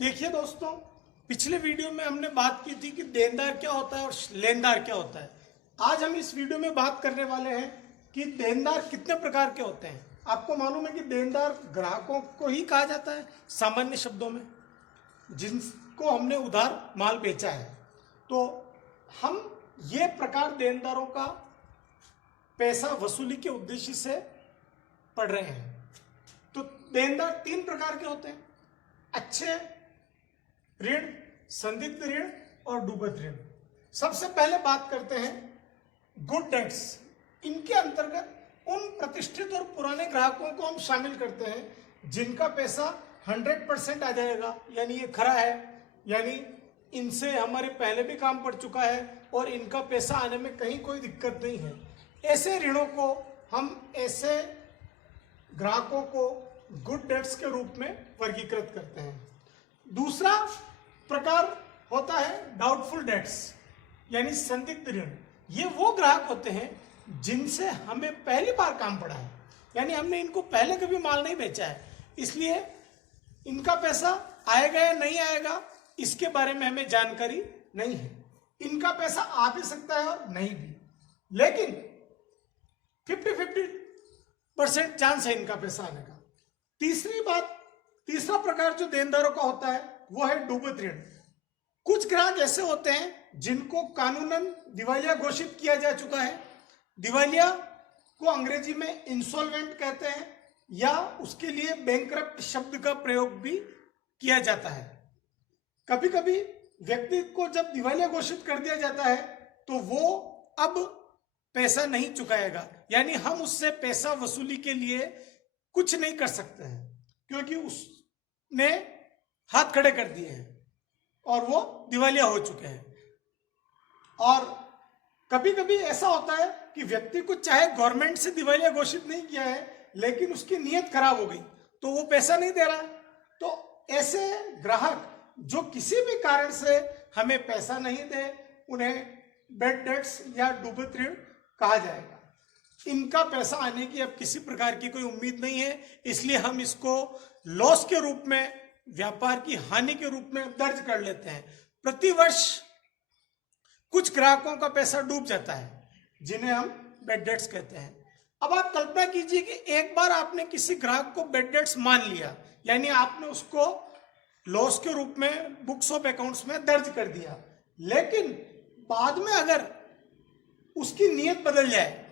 देखिए दोस्तों, पिछले वीडियो में हमने बात की थी कि देनदार क्या होता है और लेनदार क्या होता है। आज हम इस वीडियो में बात करने वाले हैं कि देनदार कितने प्रकार के होते हैं। आपको मालूम है कि देनदार ग्राहकों को ही कहा जाता है सामान्य शब्दों में, जिनको हमने उधार माल बेचा है। तो हम ये प्रकार देनदारों का पैसा वसूली के उद्देश्य से पढ़ रहे हैं। तो देनदार 3 प्रकार के होते हैं: अच्छे ऋण, संदिग्ध ऋण और डूबत ऋण। सबसे पहले बात करते हैं गुड डेट्स। इनके अंतर्गत उन प्रतिष्ठित और पुराने ग्राहकों को हम शामिल करते हैं जिनका पैसा 100% आ जाएगा, यानी ये खरा है, यानी इनसे हमारे पहले भी काम पड़ चुका है और इनका पैसा आने में कहीं कोई दिक्कत नहीं है। ऐसे ऋणों को हम, ऐसे ग्राहकों को गुड डेट्स के रूप में वर्गीकृत करते हैं। दूसरा प्रकार होता है डाउटफुल डेट्स, यानी संदिग्ध ऋण। ये वो ग्राहक होते हैं जिनसे हमें पहली बार काम पड़ा है, यानी हमने इनको पहले कभी माल नहीं बेचा है, इसलिए इनका पैसा आएगा या नहीं आएगा इसके बारे में हमें जानकारी नहीं है। इनका पैसा आ भी सकता है और नहीं भी, लेकिन 50-50% चांस है इनका पैसा आने का। तीसरा प्रकार जो देनदारों का होता है वो है डूबत ऋण। कुछ ग्राहक ऐसे होते हैं जिनको कानूनन दिवालिया घोषित किया जा चुका है। दिवालिया को अंग्रेजी में इंसॉल्वेंट कहते हैं, या उसके लिए बैंकरप्ट शब्द का प्रयोग भी किया जाता है। कभी कभी व्यक्ति को जब दिवालिया घोषित कर दिया जाता है तो वो अब पैसा नहीं चुकाएगा, यानी हम उससे पैसा वसूली के लिए कुछ नहीं कर सकते हैं क्योंकि उसने हाथ खड़े कर दिए हैं और वो दिवालिया हो चुके हैं। और कभी कभी ऐसा होता है कि व्यक्ति को चाहे गवर्नमेंट से दिवालिया घोषित नहीं किया है, लेकिन उसकी नीयत खराब हो गई तो वो पैसा नहीं दे रहा। तो ऐसे ग्राहक जो किसी भी कारण से हमें पैसा नहीं दे, उन्हें बैड डेट्स या डूबत ऋण कहा जाएगा। इनका पैसा आने की अब किसी प्रकार की कोई उम्मीद नहीं है, इसलिए हम इसको लॉस के रूप में, व्यापार की हानि के रूप में दर्ज कर लेते हैं। प्रतिवर्ष कुछ ग्राहकों का पैसा डूब जाता है जिन्हें हम बैड डेट्स कहते हैं। अब आप कल्पना कीजिए कि एक बार आपने किसी ग्राहक को बैड डेट्स मान लिया, यानी आपने उसको लॉस के रूप में बुक्स ऑफ अकाउंट्स में दर्ज कर दिया, लेकिन बाद में अगर उसकी नीयत बदल जाए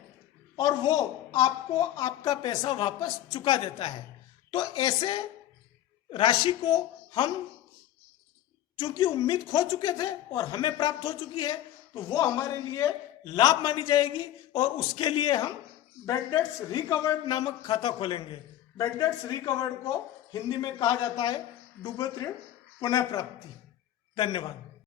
और वो आपको आपका पैसा वापस चुका देता है, तो ऐसे राशि को हम, चूंकि उम्मीद खो चुके थे और हमें प्राप्त हो चुकी है, तो वो हमारे लिए लाभ मानी जाएगी और उसके लिए हम बैड डेट्स रिकवर्ड नामक खाता खोलेंगे। बैड डेट्स रिकवर्ड को हिंदी में कहा जाता है डूबत ऋण पुनः प्राप्ति। धन्यवाद।